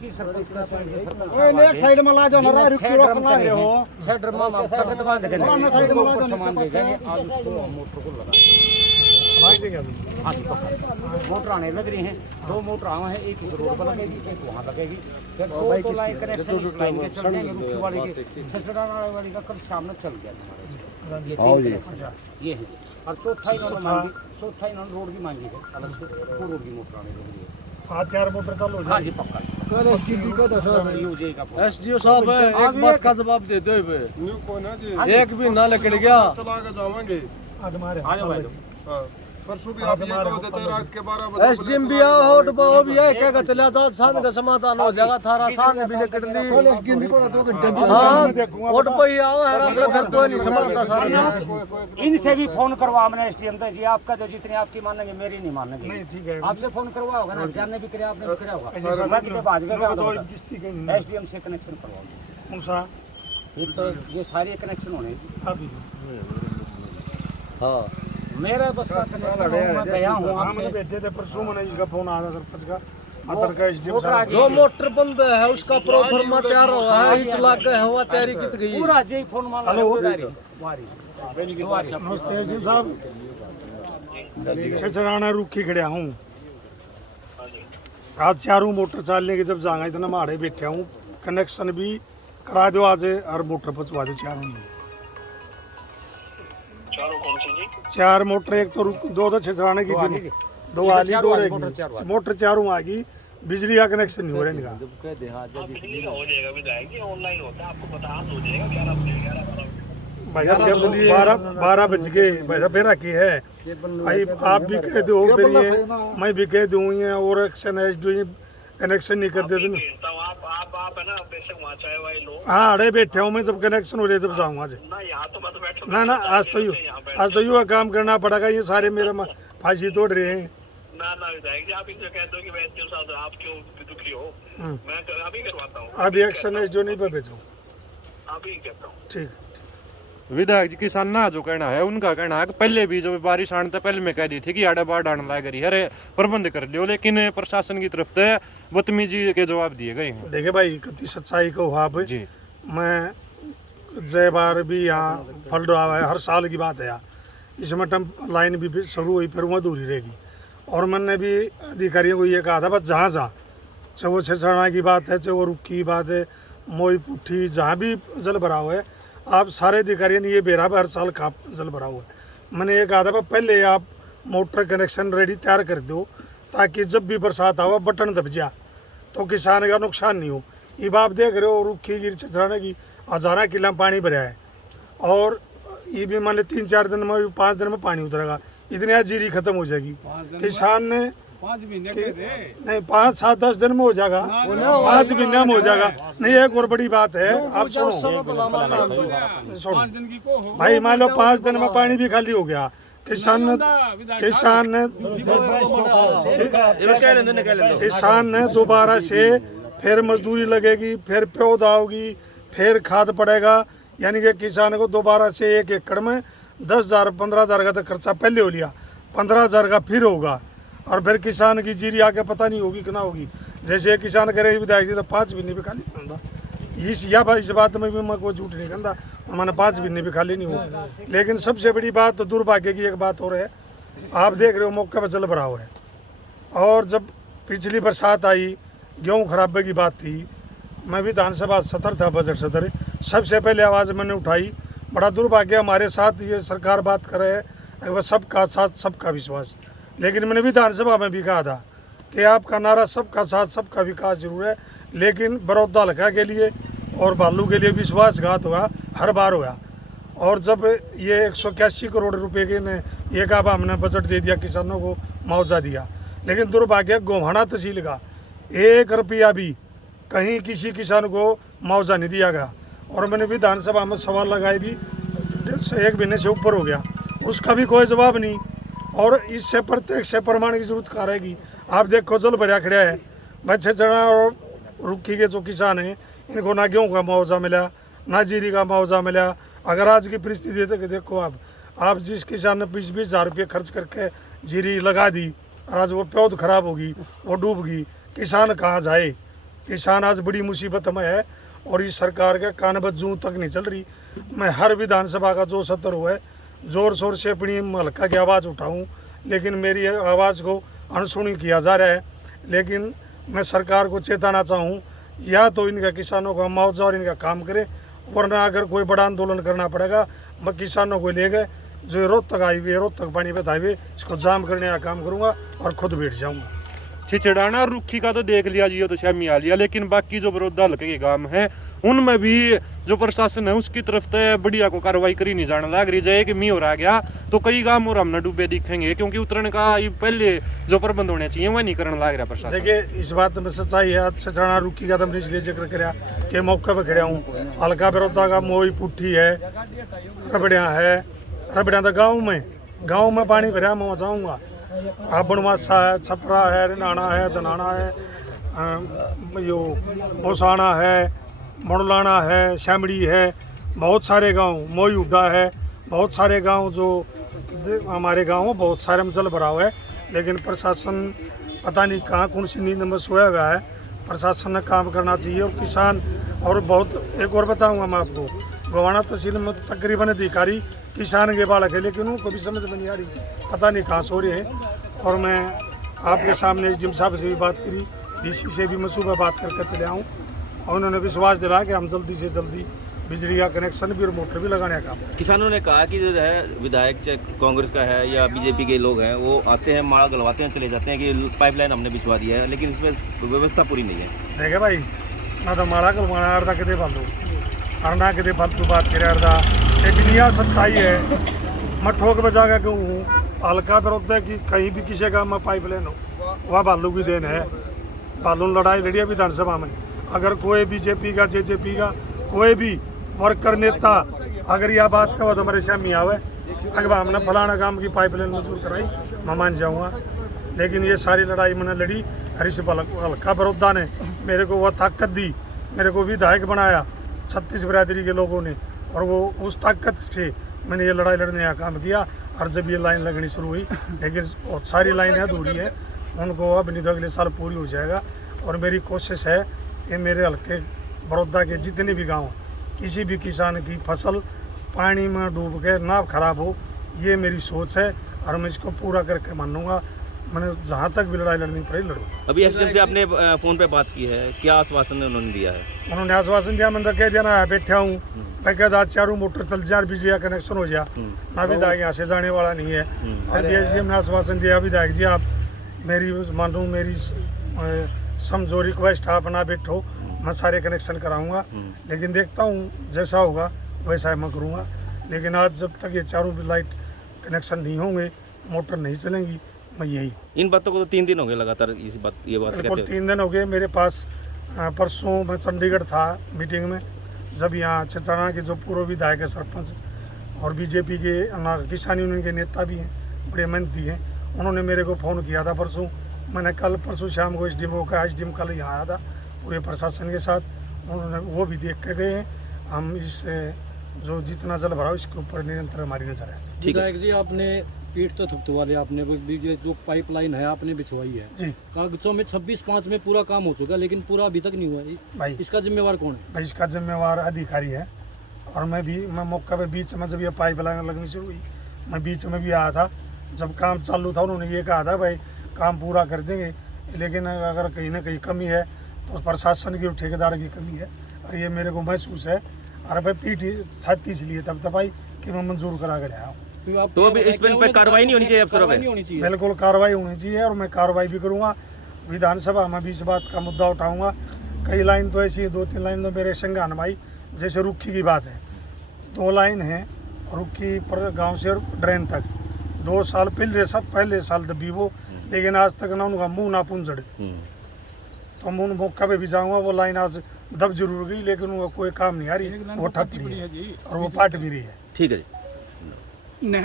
एक साइड में ला जाओ ना रखना रहे हो साइड में तक बांध के ना साइड में ला जाओ सामान दे जाएंगे आज उसको मोटर को लगा हाँ जी पक्का मोटर आने लग रही हैं 2 मोटर आए हैं एक इस रोड पर लगेगी एक वहाँ लगेगी फिर 2 लाइन कनेक्शन इस लाइन के चल जाएंगे रुखी वाली के छछड़ा वाली का कल शाम में चल गया हमारे ये है और चौथा इन्होंने रोड की मांगी है अलग से वो रोड की मोटर आने लग रही है आज 4 मोटर चालू हाँ जी पक्का एसडीओ साहब एक बात का जवाब देते हुए एक भी ना निकल गया चला के जावांगे आज हमारे आ जाओ भाई परसों भी आप ये कहो थे रात के 12 बजे एसडीएम भी आओ होट वो भी है क्या चला था साथ का समाधान हो जाएगा थारा साथ भी निकल दी हां होट पे ही आओ है फिर कोई नहीं समझता सारा इनसे भी फोन करवा हमने एसडीएम जी आपका जो जितनी आपकी मानेंगे मेरी नहीं मानेंगे नहीं ठीक है आपसे फोन करवा होगा ना जानने भी करे आपने भी करा होगा मैं कितने बाज गया एसडीएम से कनेक्शन करवाओ कौन सा ये सारी कनेक्शन होने अभी हां मेरा बस का कनेक्शन मैं गया हूं हमने भेजे थे परसों मैंने इसका फोन आया था सरपंच का अतर का एसडीएम साहब जो मोटर बंद है उसका प्रोफार्मा तैयार हुआ है ईट लग गए हुआ तैयारी कित गई पूरा जे फोन मान लो वारी नमस्ते एसडीएम साहब छछराना रुखी खड़िया हूँ आज 4 मोटर चालने के जब जाएंगे इतना माड़े बैठे हूँ कनेक्शन भी करा दो आज और मोटर पहुँचवा दो 4 मोटर एक तो 2 छछराने की थी 2 वाली 2 रहेगी मोटर 4 आएगी बिजली का कनेक्शन नहीं हो रहा इनका बिजली का हो जाएगा विधायक जी ऑनलाइन होता है आपको पता हो जाएगा 11 भाई साहब जब 12 बज गए भाई साहब फिर की है भाई आप भी कह दो फिर ये मैं भी कह दूँ ये और एक्शन है जो कनेक्शन नहीं कर देते आप है ना बेशक वहाँ चाहे वाले लोग हाँ अरे बैठे हूँ मैं जब कनेक्शन हो रहे जब जाऊँगा आज ना यहाँ तो मत बैठो ना आज तो युवा काम करना पड़ेगा ये सारे मेरे फांसी तोड़ रहे हैं ना विधायक जी आप इनसे कह दो कि वैसे साहब आप क्यों दुखी हो मैं अभी करवाता हूँ अभी एक्शन है जो नहीं पे भेजो अभी कहता हूँ ठीक विधायक जी किसान ना जो कहना है उनका कहना है कि पहले भी जब बारिश आने तो पहले मैं कह दी थी कि आड़ा बाढ़ आने लग रही है अरे प्रबंध कर लियो लेकिन प्रशासन की तरफ से बदतमीजी के जवाब दिए गए हैं देखिए भाई कितनी सच्चाई को हुआ आप जी मैं जय बार भी यहाँ फल रहा है हर साल की बात है यहाँ इसमें लाइन भी शुरू हुई फिर वो अधूरी रहेगी और मैंने भी अधिकारियों को ये कहा था बस जहाँ चाहे वो छछराना की बात है चाहे वो रुक्की की बात है मोई पुट्ठी जहाँ भी जल भराव है आप सारे अधिकारियों ने ये बेरा हर साल का जल भरा हुआ है मैंने ये कहा था पहले आप मोटर कनेक्शन रेडी तैयार कर दो ताकि जब भी बरसात आवा बटन दब जा तो किसान का नुकसान नहीं हो। ये आप देख रहे हो रुखी गिर छछराने की 1000 किला पानी भरा है और ये भी मान लो 3-4 दिन में 5 दिन में पानी उतरेगा इतनी आज जीरी खत्म हो जाएगी किसान ने 5 महीने नहीं 5-7-10 दिन में हो जाएगा 5 महीने में हो जाएगा नहीं एक और बड़ी बात है आप सुनो भाई मान लो 5 दिन में पानी भी खाली हो गया किसान ने दोबारा से फिर मजदूरी लगेगी फिर पौधा होगी फिर खाद पड़ेगा यानी कि किसान को दोबारा से 1 एकड़ में 10,000-15,000 का तो खर्चा पहले हो लिया 15,000 का फिर होगा और फिर किसान की जीरी आके पता नहीं होगी कि ना होगी जैसे किसान करे विधायक जी तो 5 महीने भी खाली नहीं होता इस बात में भी मैं कोई झूठ नहीं कहता मैंने 5 महीने भी खाली नहीं हो लेकिन सबसे बड़ी बात तो दुर्भाग्य की एक बात और है आप देख रहे हो मौके पर जल भरा हुआ है और जब पिछली बरसात आई गेहूँ खराबे की बात थी मैं विधानसभा सत्र था बजट सत्र सबसे पहले आवाज़ मैंने उठाई बड़ा दुर्भाग्य हमारे साथ ये सरकार बात कर रहे है वह सबका साथ सबका विश्वास लेकिन मैंने विधानसभा में भी कहा था कि आपका नारा सबका साथ सबका विकास जरूर है लेकिन बड़ौदा हल्का के लिए और बालू के लिए विश्वासघात हुआ हर बार हुआ और जब ये 181 करोड़ रुपए के ने ये कहा हमने बजट दे दिया किसानों को मुआवजा दिया लेकिन दुर्भाग्य गोहाना तहसील का 1 रुपया भी कहीं किसी किसान को मुआवजा नहीं दिया गया और मैंने विधानसभा में सवाल लगाए भी 1 महीने से ऊपर हो गया उसका भी कोई जवाब नहीं और इससे प्रत्येक से प्रमाण की जरूरत कहाँ रहेगी आप देखो जल भरिया खड़ा है बच्चे चढ़ा और रुखी के जो किसान हैं इनको ना गेहूँ का मुआवजा मिला ना जीरी का मुआवजा मिला अगर आज की परिस्थिति है तो देखो आप जिस किसान ने 20-20 हज़ार रुपये खर्च करके जीरी लगा दी और आज वो पौध खराब होगी वो डूब गई किसान कहाँ जाए किसान आज बड़ी मुसीबत में है और इस सरकार के कान बज्जू तक नहीं चल रही। मैं हर विधानसभा का जो सत्र हुआ है जोर शोर से अपनी हल्का की आवाज़ उठाऊं, लेकिन मेरी आवाज़ को अनसुनी किया जा रहा है। लेकिन मैं सरकार को चेताना चाहूँ, या तो इनका किसानों का मुआवजा और इनका काम करे, वरना अगर कोई बड़ा आंदोलन करना पड़ेगा मैं किसानों को ले गए जो रोहतक हाईवे रोहतक पानीपत हाईवे इसको जाम करने का काम करूँगा और खुद बैठ जाऊँगा। छिचड़ाना और रुखी का तो देख लिया जी, तो शामी आ लिया, लेकिन बाकी जो बरोदा हल्के के काम है उनमें भी जो प्रशासन है उसकी तरफ से बढ़िया को कार्रवाई करी नहीं जाने लग रही। जाए कि मी और आ गया तो कई काम और हम न डूबे दिखेंगे, क्योंकि उतरन का ये पहले जो प्रबंध होने चाहिए वह नहीं करने लग रहा प्रशासन। देखिए इस बात में सच्चाई है। छिचड़ाना रुखी का तो इसलिए जिक्र कराया कि मौके पर खड़ा हूँ। हल्का बरोदा का मोई पुट्ठी है, रबड़िया है। रबड़िया तो गाँव में पानी भरा मैं जाऊँगा। बनवासा है, छपरा है, रिनाना है, दनाना है, यो मोसाना है, मड़लाना है, शामड़ी है, बहुत सारे गांव, मोई उड्डा है, बहुत सारे गांव जो हमारे गांव में बहुत सारे में जल भरा हुआ है। लेकिन प्रशासन पता नहीं कहाँ कौन सी नींद में सोया हुआ है। प्रशासन ने काम करना चाहिए और किसान और बहुत। एक और बताऊंगा मैं आपको, गोवाना तहसील में तकरीबन अधिकारी किसान के बालक है, लेकिन उनको भी समझ में नहीं आ रही, पता नहीं कहाँ सो रहे हैं। और मैं आपके सामने जिम साहब से भी बात करी, डीसी से भी मैं सुबह बात करके चले आऊँ और उन्होंने विश्वास दिलाया कि हम जल्दी से जल्दी बिजली का कनेक्शन भी और मोटर भी लगाने का। किसानों ने कहा कि जो है विधायक चाहे कांग्रेस का है या बीजेपी के लोग हैं वो आते हैं, माड़ा गलवाते हैं, चले जाते हैं कि पाइपलाइन हमने बिछवा दिया है, लेकिन इसमें व्यवस्था पूरी नहीं है। देखे भाई मैं तो माड़ा गलवाना अर्धा कितने फालतू अरना कितने फालतू बात करे अर्धा। एक निया सच्चाई है, मैं ठोक बजा के क्यों हूँ। हल्का विरोध है कि कहीं भी किसी का मैं पाइपलाइन हो, वह बालू की देन है। बालू लड़ाई लड़ी है विधानसभा में। अगर कोई बीजेपी का जेजेपी का कोई भी वर्कर नेता अगर यह बात कहो तो हमारे सामने आवे, अगर हमने फलाना काम की पाइपलाइन मंजूर कराई मैं मान जाऊँगा। लेकिन ये सारी लड़ाई मैंने लड़ी हरीश हल्का बड़ौदा ने मेरे को वह ताकत दी, मेरे को विधायक बनाया 36 बिरादरी के लोगों ने, और वो उस ताकत से मैंने ये लड़ाई लड़ने का काम किया। और जब ये लाइन लगनी शुरू हुई, लेकिन बहुत सारी लाइनें अधूरी है, उनको अब नहीं तो अगले साल पूरी हो जाएगा। और मेरी कोशिश है कि मेरे हल्के बड़ौदा के जितने भी गांव किसी भी किसान की फसल पानी में डूब के ना खराब हो, ये मेरी सोच है और मैं इसको पूरा करके मानूंगा। मैंने जहाँ तक भी लड़ाई लड़नी पड़े लड़ूँ। अभी एसडीएम से आपने फोन पे बात की है, क्या आश्वासन उन्होंने दिया है? उन्होंने आश्वासन दिया, मैंने कह दिया ना बैठा हूँ, मैं कहता आज चारों मोटर चल जाए, बिजली का कनेक्शन हो जाए। ना विधायक यहाँ से जाने वाला नहीं है। फिर भी एसडीएम ने आश्वासन दिया, विधायक जी आप मेरी मानो मेरी समझो रिक्वेस्ट आप ना बैठो, मैं सारे कनेक्शन कराऊंगा। लेकिन देखता हूँ जैसा होगा वैसा मैं करूँगा। लेकिन आज जब तक ये चारों लाइट कनेक्शन नहीं होंगे, मोटर नहीं चलेंगी, मैं यही। इन बातों को तो 3 दिन हो गए लगातार ये बात बिल्कुल 3 दिन हो गए। मेरे पास परसों मैं चंडीगढ़ था मीटिंग में, जब यहाँ छिचड़ाना के जो पूर्व विधायक है, सरपंच और बीजेपी के किसान यूनियन के नेता भी हैं, बड़े मेहनती हैं, उन्होंने मेरे को फ़ोन किया था परसों। मैंने कल परसों शाम को एसडीएम को कहा, एसडीएम कल यहाँ आया था पूरे प्रशासन के साथ, उन्होंने वो भी देख के गए हैं। हम इस जो जितना जल भरा इसके ऊपर निरंतर हमारी नजर है। विधायक जी आपने पीठ तो थुकवा लिया, आपने जो पाइपलाइन है आपने बिछवाई है जी, कागजों में 26/5 में पूरा काम हो चुका, लेकिन पूरा अभी तक नहीं हुआ है भाई। इसका जिम्मेवार कौन है? भाई इसका जिम्मेवार अधिकारी है। और मैं मौका पे बीच में जब ये पाइपलाइन लगनी शुरू हुई, मैं बीच में भी आया था। जब काम चालू था उन्होंने ये कहा था भाई काम पूरा कर देंगे, लेकिन अगर कहीं ना कहीं कमी है तो प्रशासन की और ठेकेदार की कमी है, और ये मेरे को महसूस है। और भाई पीठ छाती इसलिए तब भाई कि मैं मंजूर करा कर आया हूँ। तो अभी इस पर कार्रवाई नहीं होनी चाहिए अफसरों पे? बिल्कुल कार्रवाई होनी चाहिए और मैं कार्रवाई भी करूँगा। विधानसभा में भी इस बात का मुद्दा उठाऊँगा। कई लाइन तो ऐसी है, 2-3 लाइन तो मेरे संज्ञान में आई। जैसे रुखी की बात है, 2 लाइन है रुखी पर गाँव से ड्रेन तक, 2 साल पहले साल दबी वो, लेकिन आज तक ना उनका मुँह ना पूंजड़। तो मैं उन मौका पे भी जाऊँगा। वो लाइन आज दब जरूर गई, लेकिन उनका कोई काम नहीं आ रही, वो ठप रही है और वो पाट भी रही है। ठीक है जी।